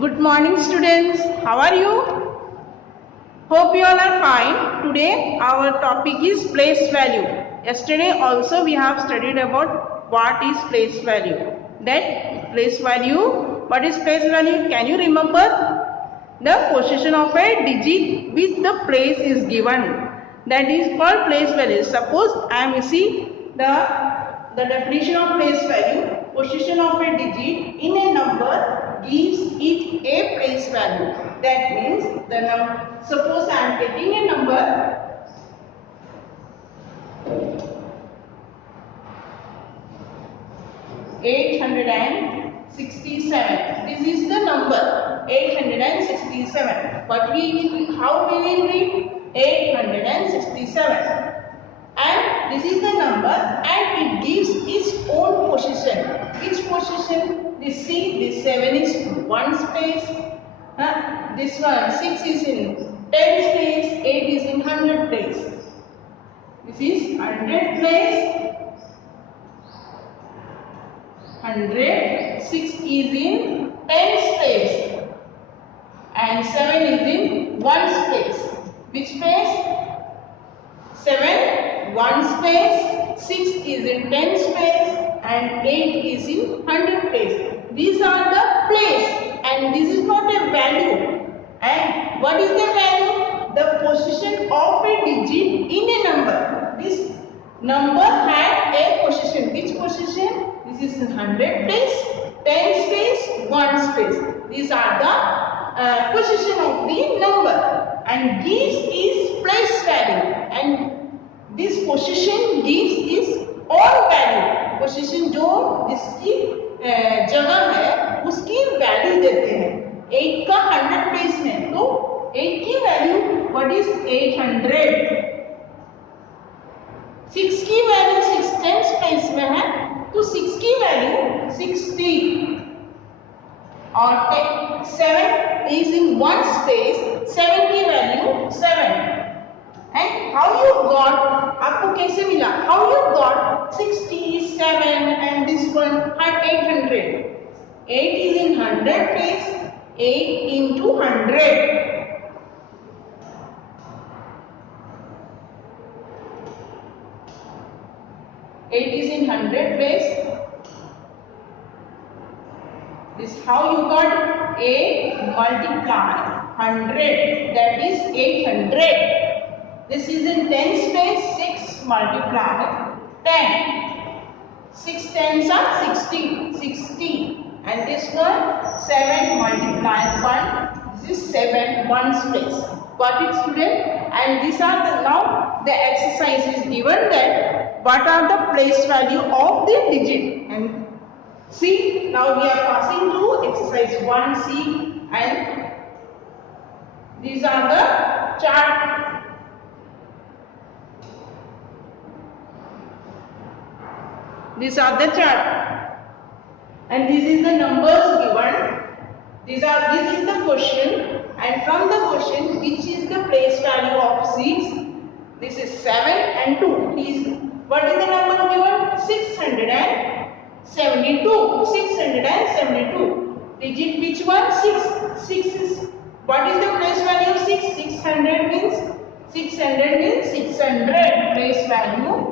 Good morning students. How are you? Hope you all are fine. Today our topic is place value. Yesterday also we have studied about what is place value. That place value, what is place value? Can you remember? The position of a digit with the place is given. That is called place value. Suppose I am see the definition of place value. Position of a digit in a number gives it a place value. That means the number. Suppose I am taking a number 867. This is the number 867. But how we will read 867? And this is the number, and it gives its own position. Which position? This 7 is 1 space. This one 6 is in 10 space. 8 is in 100 place. This is 100 place. 100. 6 is in 10 space. And 7 is in 1 space. Which space? 7, 1 space, 6 is in 10 space, and 8 is in 100 place. These are the place, and this is not a value. And what is the value? The position of a digit in a number. This number had a position. Which position? This is in 100 place, 10 space, 1 space. These are the position of the number. And gives is place value, and this position gives its own value. Position जो जिसकी जगह है उसकी value देते हैं. 8 का 100 place में, तो 8 की वैल्यू व्हाट इज 800. 6 की वैल्यू 6 10 प्लेस में है, तो 6 की वैल्यू 60. और 7 is in 1 space, 7 की value 7. And how you got? आपको कैसे मिला? How you got 67 and this one 800? 8 is in 100 place. 8 into 100. Eight is in 100 place. This how you got 8 multiply 100, that is 800. This is in 10 space. 6 multiply 10. 6 tens are 60. 60. And this one 7 multiply 1. This is 7 1 space. Got it, student? And these are the now the exercise is given that what are the place value of the digit. And see, now we are passing to exercise 1C, and these are the chart. These are the chart, and this is the numbers given. This is the question, and from the question, which is the place value of 6? This is 7 and 2. What is the number given? 672. 672. Digit which one? 6. 6 is, what is the place value of 6? 600 means 600 place value.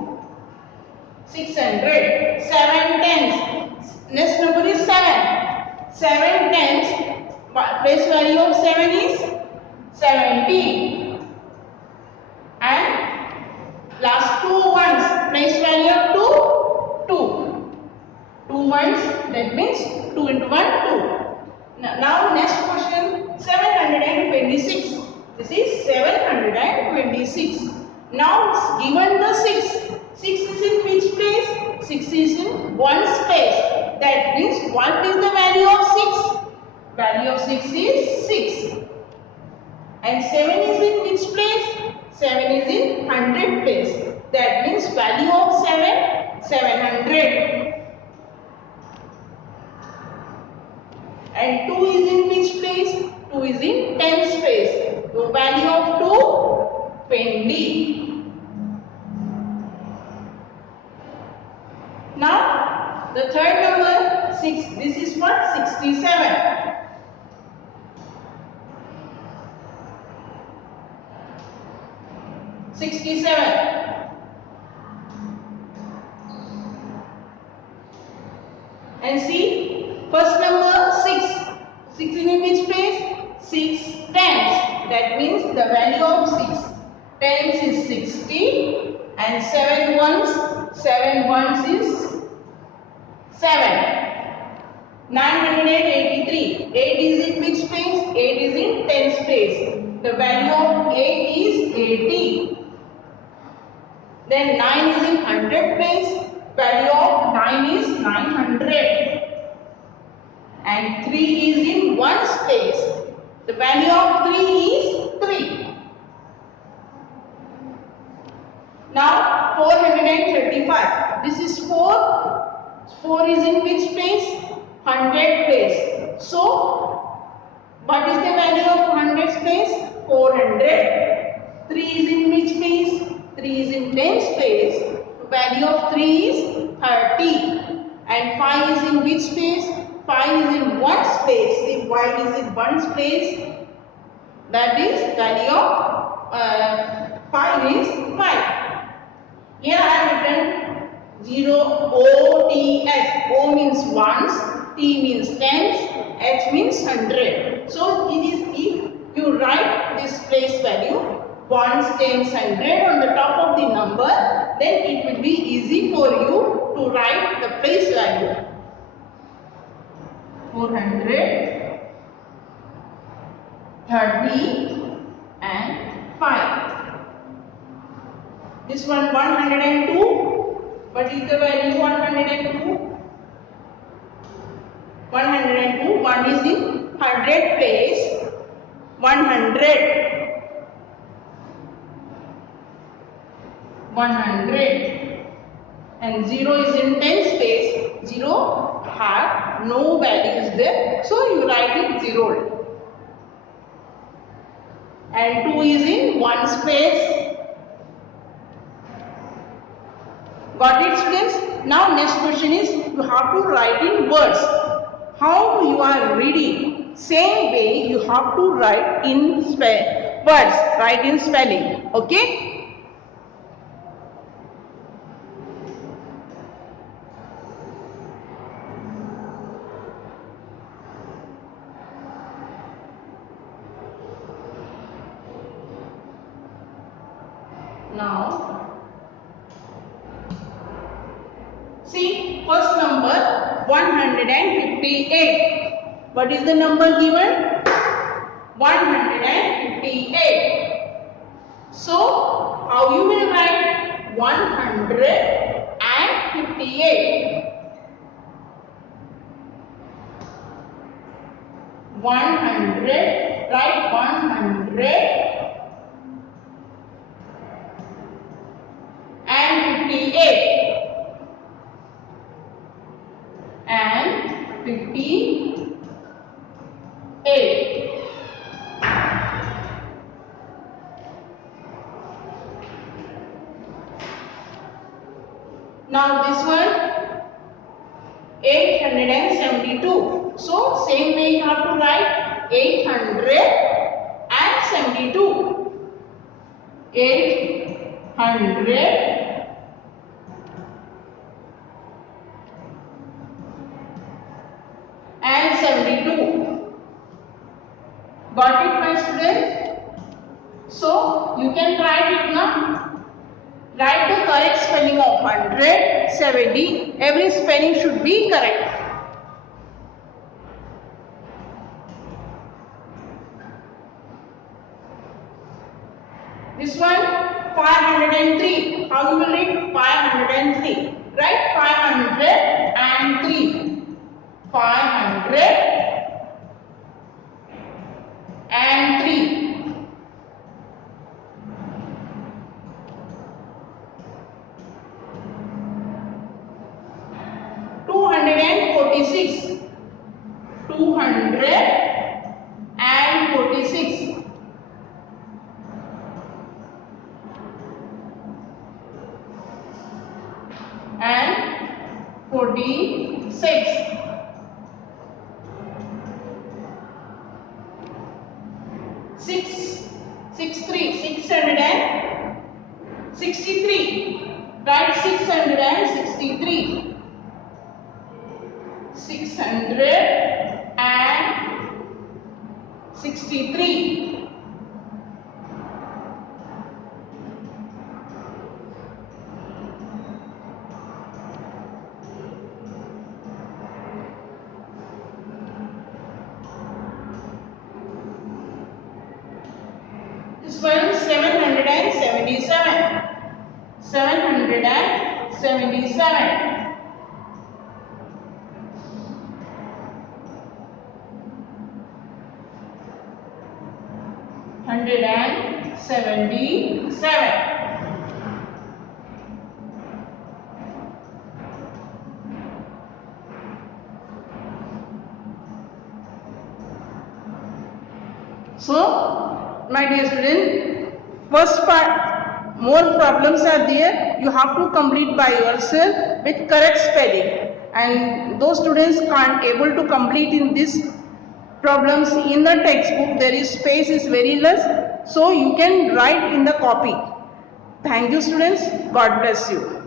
600. 7 tens. Next number is 7. 7 tens. Place value of 7 is 70. And last 2 ones. Place value of 2. 2 ones. That means 2 into 1, 2. Now next question. 726. This is 726. Now given the 6. 6 is in which place? 6 is in 1 space. That means what is the value of 6? Value of 6 is 6. And 7 is in which place? 7 is in 100 place. That means value of 7, 700. And 2 is in which place? 2 is in 10 space. So value of 2, 20. Now the third number 6. This is what? 67. 67. And see, first number 6. 6 is in which place? 6 tenths. That means the value of 6 tenths is 60 and 7 ones is 7. 983. 8 is in which place? 8 is in tens place. The value of 8 is 80. Then 9 is in hundred place. Value of 9 is 900. And 3 is in ones place. The value of 3 is 3. Now 435. This is 4. 4 is in which place? Hundred place. So, what is the value of hundreds place? 400. 3 is in which place? 3 is in tens place. Value of 3 is 30. And 5 is in which place? 5 is in ones place. See, why is in ones place? That is value of 5 is 5. Here I have written 0 O T S. O means ones, T means tens, H means 100. So it is if you write this place value ones, tens, 100 on the top of the number, then it will be easy for you to write the place value. 400, 30 and 5. This one 102. What is the value 102? 102. 1 is in hundred place. 100. 100. And 0 is in tens place. 0 have no values there. So you write it 0. And 2 is in ones place. Got it, students? Now next question is you have to write in words. How you are reading, same way you have to write in words, write in spelling. Okay? Now, see, first number 158. What is the number given? 158. So, how you will write 158? 100, write 100. And 58 and 58. Now this one 872. So same way you have to write 872. 800 and 72. Got it, my students? So you can write it now. Write the correct spelling of 100, 70. Every spelling should be correct. This one 503. How you will read 503? Write 503. 503. 246. 246. And 46. 663. 663. Write 663. 663. This one is 777. 777. 177. So, my dear student, first part, more problems are there. You have to complete by yourself with correct spelling. And those students can't able to complete in this problems in the textbook, there is space is very less. So, you can write in the copy. Thank you, students. God bless you.